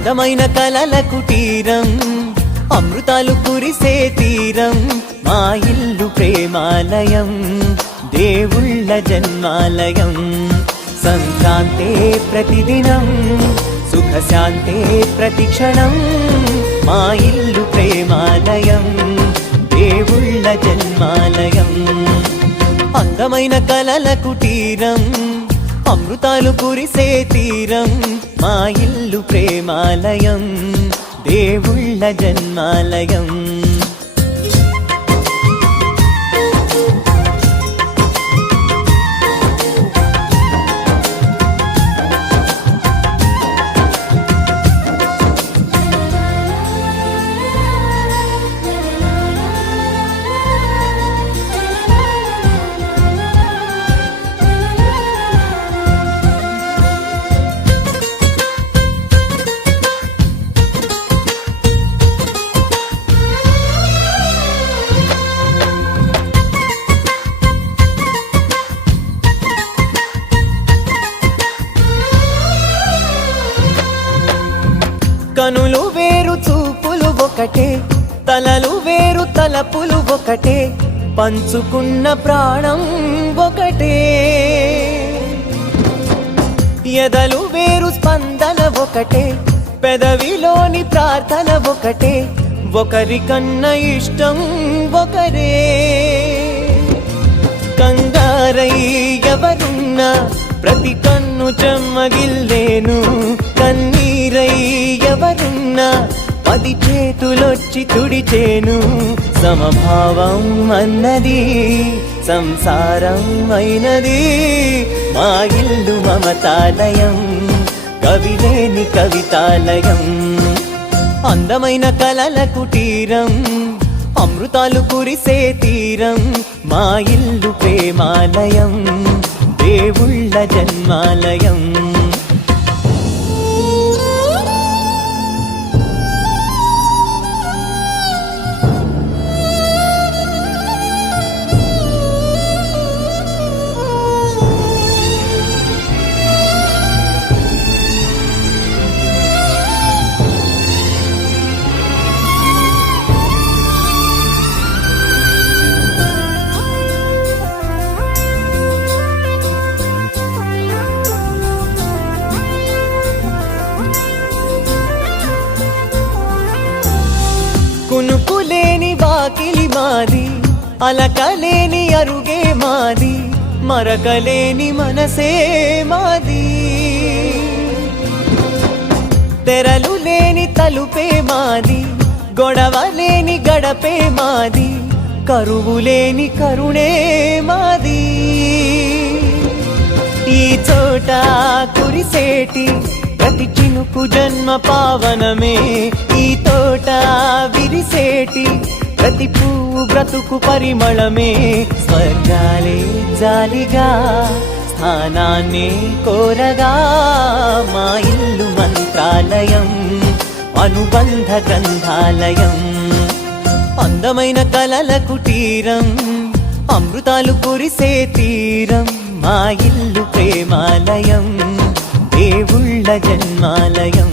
అందమైన కలల కుటీరం, అమృతాలు కురిసే తీరం, మా ఇల్లు ప్రేమాలయం, దేవుళ్ళ జన్మాలయం. సంక్రాంతే ప్రతిదినం, సుఖశాంతే ప్రతిక్షణం, మా ఇల్లు ప్రేమాలయం, దేవుళ్ళ జన్మాలయం. అందమైన కలల కుటీరం, అమృతాలు కురిసే తీరం, మా ఇల్లు ప్రేమాలయం, దేవుళ్ళ జన్మాలయం. కనులు వేరు చూపులు ఒకటే, తలలు వేరు తలపులు ఒకటే, పంచుకున్న ప్రాణం ఒకటే. ఎదలు వేరు స్పందన ఒకటే, పెదవిలోని ప్రార్థన ఒకటే, ఒకరికన్నా ఇష్టం ఒకరే. కంగారై ఎవరున్నా ప్రతి కన్ను చెమ్మగిల్లేను, కన్నీరై ఎవరున్నా 10 చేతులొచ్చి తుడిచేను. సమభావం అన్నది సంసారం అయినది, మా ఇల్లు మమతాలయం, కవిలేని కవితాలయం. అందమైన కలల కుటీరం, అమృతాలు కురిసే తీరం, మా ఇల్లు ప్రేమాలయం, దేవుళ్ళ జన్మాలయం. కునుకులేని వాకిలి మాది, అలకలేని అరుగే మాది, మరకలేని మనసే మాది. తెరలు లేని తలుపే మాది, గొడవ లేని గడపే మాది, కరువు లేని కరుణే మాది. ఈ చోట కురిసేటి ప్రతి చినుకు జన్మ పావనమే, ఈ తోట విరిసేటి ప్రతి పువ్వు బ్రతుకు పరిమళమే. స్వర్గాలే జాలిగా స్థానాన్ని కోరగా, మా ఇల్లు మంత్రాలయం, అనుబంధ గ్రంథాలయం. అందమైన కలల కుటీరం, అమృతాలు కురిసే తీరం, మా ఇల్లు ప్రేమాలయం, దేవుళ్ళ జన్మాలయం.